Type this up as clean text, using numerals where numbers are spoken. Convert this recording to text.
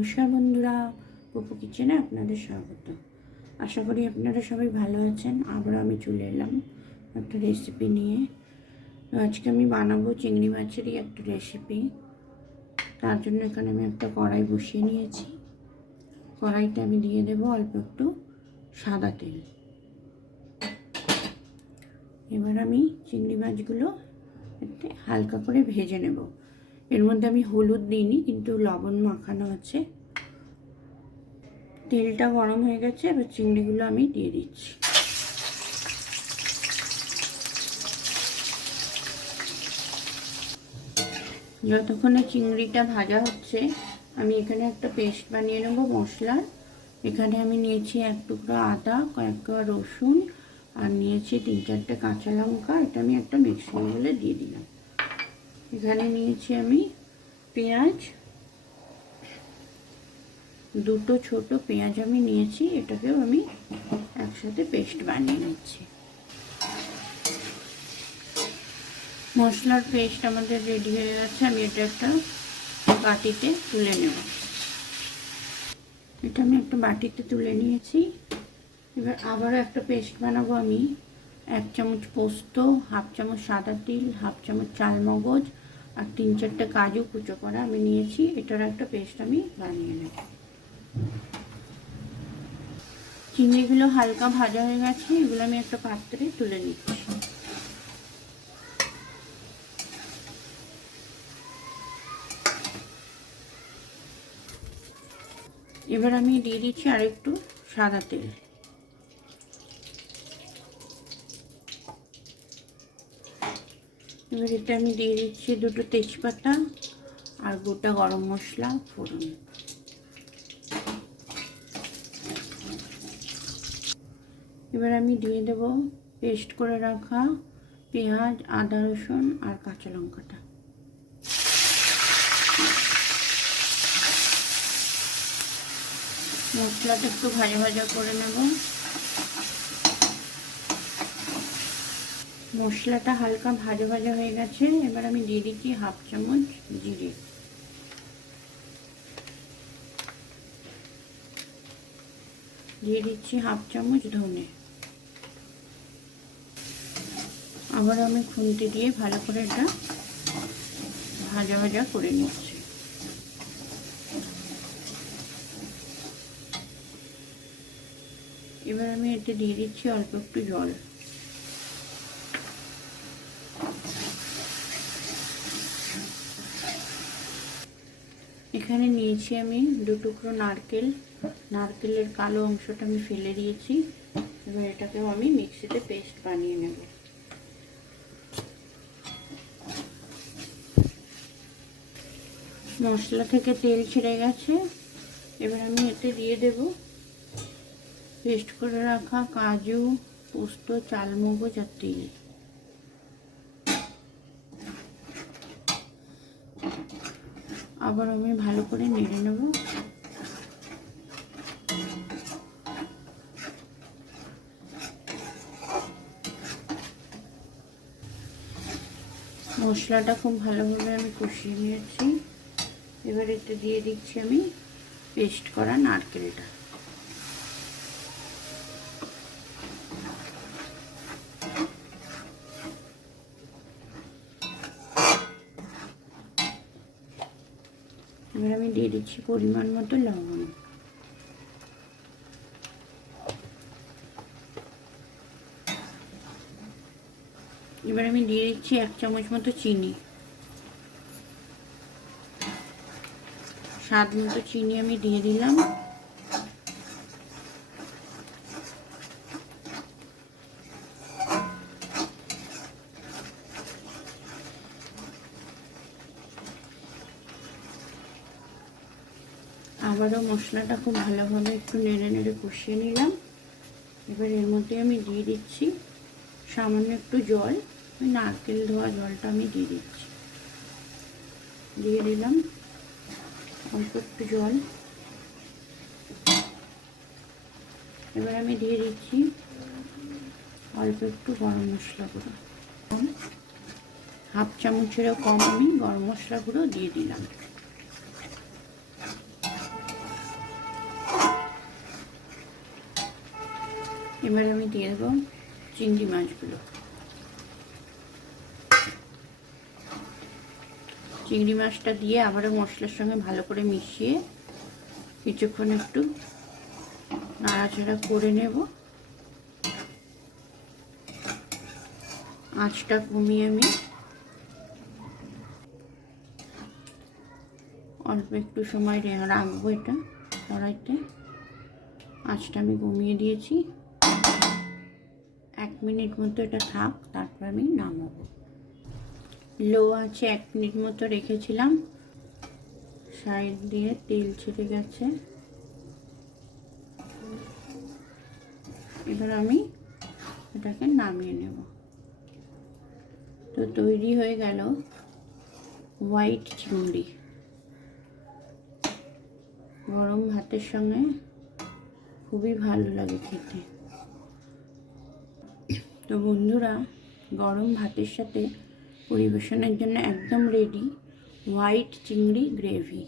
নমস্কার বন্ধুরা, পপু কিচেনে আপনাদের স্বাগত। আশা করি আপনারা সবাই ভালো আছেন। আবার আমি চলে এলাম একটা রেসিপি নিয়ে। আজকে আমি বানাবো চিংড়ি মাছেরই একটা রেসিপি। তার জন্য এখানে আমি একটা কড়াই বসিয়ে নিয়েছি। কড়াইতে আমি দিয়ে দেবো অল্প একটু সাদা তেল। এবার আমি চিংড়ি মাছগুলো একটু হালকা করে ভেজে নেব। এর মধ্যে আমি হলুদ দিইনি, কিন্তু লবণ মাখানো আছে। তেলটা গরম হয়ে গেছে, এবার চিংড়িগুলো আমি দিয়ে দিচ্ছি। যতক্ষণে চিংড়িটা ভাজা হচ্ছে আমি এখানে একটা পেস্ট বানিয়ে নেব মশলার। এখানে আমি নিয়েছি এক টুকরো আদা, কয়েক কোয়া রসুন, আর নিয়েছি 3-4টে কাঁচা লঙ্কা। এটা আমি একটা মিক্সিং বলে দিয়ে দিলাম। এখানে নিয়েছি আমি পেঁয়াজ, দুটো ছোট পেঁয়াজ আমি নিয়েছি। এটাকেও আমি একসাথে পেস্ট বানিয়ে নিচ্ছি। মশলার পেস্ট আমাদের রেডি হয়ে গেছে। আমি এটা একটা বাটিতে তুলে নেব। এটা আমি একটা বাটিতে তুলে নিয়েছি। এবার আবারও একটা পেস্ট বানাবো আমি। 1 চামচ পোস্ত, 1/2 চামচ সাদা তিল, 1/2 চামচ চালমগজ আর 3-4টে কাজু কুচো করা আমি নিয়েছি। এটার একটা পেস্ট আমি বানিয়ে নেব। চিংড়িগুলো হালকা ভাজা হয়ে গেছে, এগুলো আমি একটা পাত্রে তুলে নিচ্ছি। এবার আমি দিয়ে দিচ্ছি আরেকটু সাদা তেল। এবার এটা আমি দিয়ে দিচ্ছি 2টো তেজপাতা আর গোটা গরম মশলা ফোড়ন। এবার আমি দিয়ে দেব পেস্ট করে রাখা পেঁয়াজ, আদা, রসুন আর কাঁচা লঙ্কাটা। মশলাটা একটু ভাজা ভাজা করে নেব। মশলাটা হালকা ভাজা ভাজা হয়ে গেছে। এবার আমি দিয়ে দিচ্ছি 1/2 চামচ জিরে। দিয়ে দিচ্ছি 1/2 চামচ ধনে। আবার আমি খুন্তি দিয়ে ভালো করে এটা ভাজা ভাজা করে নিচ্ছি। এবার আমি এতে দিয়ে দিচ্ছি অল্প একটু জল। এখানে নিয়েছি আমি 2 টুকরো নারকেল। নারকেলের কালো অংশটা আমি ফেলে দিয়েছি। এবার এটাকেও আমি মিক্সিতে পেস্ট বানিয়ে নেব। মশলা থেকে তেল ছেড়ে গেছে। এবার আমি এতে দিয়ে দেব পেস্ট করে রাখা কাজু, পোস্ত, চালমগজ আর তিল। আবার আমি ভালো করে নেড়ে নেব। মশলাটা খুব ভালোভাবে আমি কষিয়ে নিয়েছি। এবার এতে দিয়ে দিচ্ছি আমি পেস্ট করা নারকেলটা। এবার আমি দিয়ে দিচ্ছি পরিমাণ মতো লবণ। এবার আমি দিয়ে দিচ্ছি 1 চামচ মতো চিনি। স্বাদ মতো চিনি আমি দিয়ে দিলাম। আবারও মশলাটা খুব ভালোভাবে একটু নেড়ে নেড়ে কষিয়ে নিলাম। এবার এর মধ্যে আমি দিয়ে দিচ্ছি সামান্য একটু জল। ওই নারকেল ধোয়া জলটা আমি দিয়ে দিচ্ছি। দিয়ে দিলাম অল্প একটু জল। এবার আমি দিয়ে দিচ্ছি অল্প একটু গরম মশলা গুঁড়ো। 1/2 চামচেরও কম আমি গরম মশলা গুঁড়ো দিয়ে দিলাম। এবার আমি দিয়ে দেবো চিংড়ি মাছগুলো। চিংড়ি মাছটা দিয়ে আবারও মশলার সঙ্গে ভালো করে মিশিয়ে কিছুক্ষণ একটু নাড়াচাড়া করে নেব। আঁচটা কমিয়ে আমি অল্প একটু সময় রাখবো এটা কড়াইতে। আঁচটা আমি কমিয়ে দিয়েছি। 1 মিনিট মতো এটা থাক, তারপর আমি নামাবো। লো আছে 1 মিনিট মতো রেখেছিলাম। সাইড দিয়ে তেল ছেড়ে গেছে। এবার আমি এটাকে নামিয়ে নেব। তো তৈরি হয়ে গেল হোয়াইট চিংড়ি। গরম ভাতের সঙ্গে খুবই ভালো লাগে খেতে। তো বন্ধুরা, গরম ভাতের সাথে পরিবেশনের জন্য একদম রেডি হোয়াইট চিংড়ি গ্রেভি।